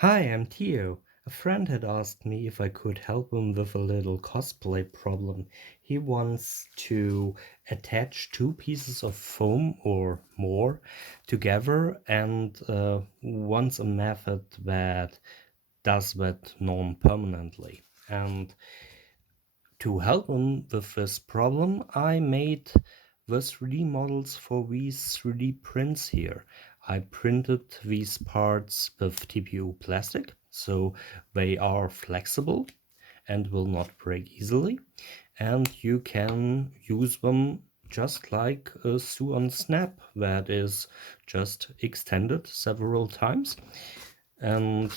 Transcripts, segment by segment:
Hi, I'm Theo. A friend had asked me if I could help him with a little cosplay problem. He wants to attach two pieces of foam or more together and wants a method that does that non-permanently. And to help him with this problem, I made the 3D models for these 3D prints here. I printed these parts with TPU plastic, so they are flexible and will not break easily. And you can use them just like a sew on snap that is just extended several times. And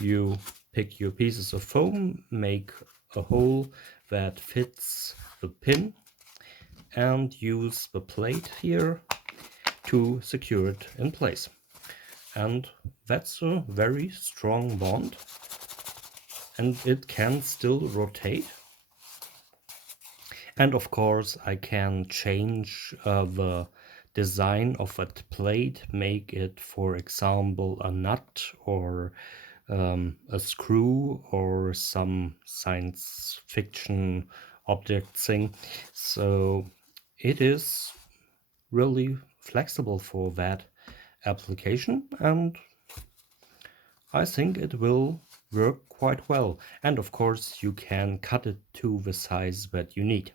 you pick your pieces of foam, make a hole that fits the pin, and use the plate here to secure it in place. And that's a very strong bond, and it can still rotate. And of course I can change the design of that plate, make it, for example, a nut or a screw or some science fiction object thing. So it is really flexible for that application, and I think it will work quite well. And of course you can cut it to the size that you need.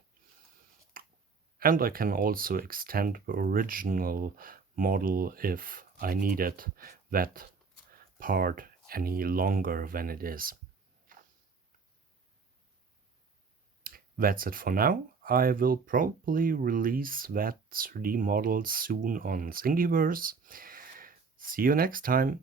And I can also extend the original model if I needed that part any longer than it is. That's it for now. I will probably release that 3D model soon on Thingiverse. See you next time.